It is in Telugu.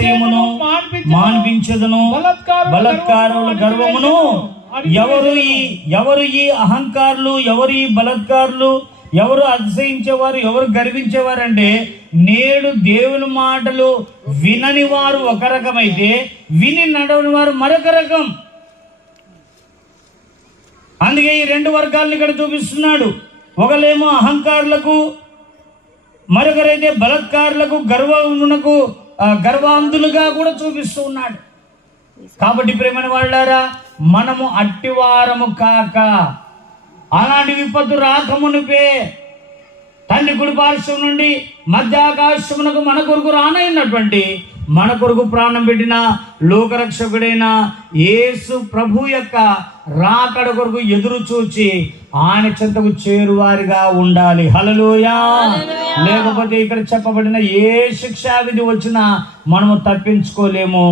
అతిశయమును మాన్పించదును, బలత్కారుల గర్వమును. ఎవరు ఈ అహంకారులు, ఎవరు ఈ బలత్కారులు, ఎవరు అతిశయించేవారు, ఎవరు గర్వించేవారు అంటే నేడు దేవుని మాటలు వినని వారు ఒక రకమైతే విని నడవని వారు మరొక రకం. అందుకే ఈ రెండు వర్గాలను ఇక్కడ చూపిస్తున్నాడు. ఒకలేమో అహంకారులకు, మరొకరైతే బలత్కారులకు, గర్వాంధులుగా కూడా చూపిస్తూ ఉన్నాడు. కాబట్టి ప్రేమైన వాళ్ళారా, మనము అట్టివారము కాక అలాంటి విపత్తు రాకమునిపే తండ్రి కుడి పార్శ్వం నుండి మధ్యాకాశమునకు మన కొరకు రానైనటువంటి, మన కొరకు ప్రాణం పెట్టిన లోకరక్షకుడైన యేసు ప్రభు యొక్క రాకడ కొరకు ఎదురు చూచి ఆయన చెంతకు చేరువారిగా ఉండాలి. హల్లెలూయా. లేకపోతే ఇక్కడ చెప్పబడిన ఏ శిక్షావిధి వచ్చినా మనము తప్పించుకోలేము.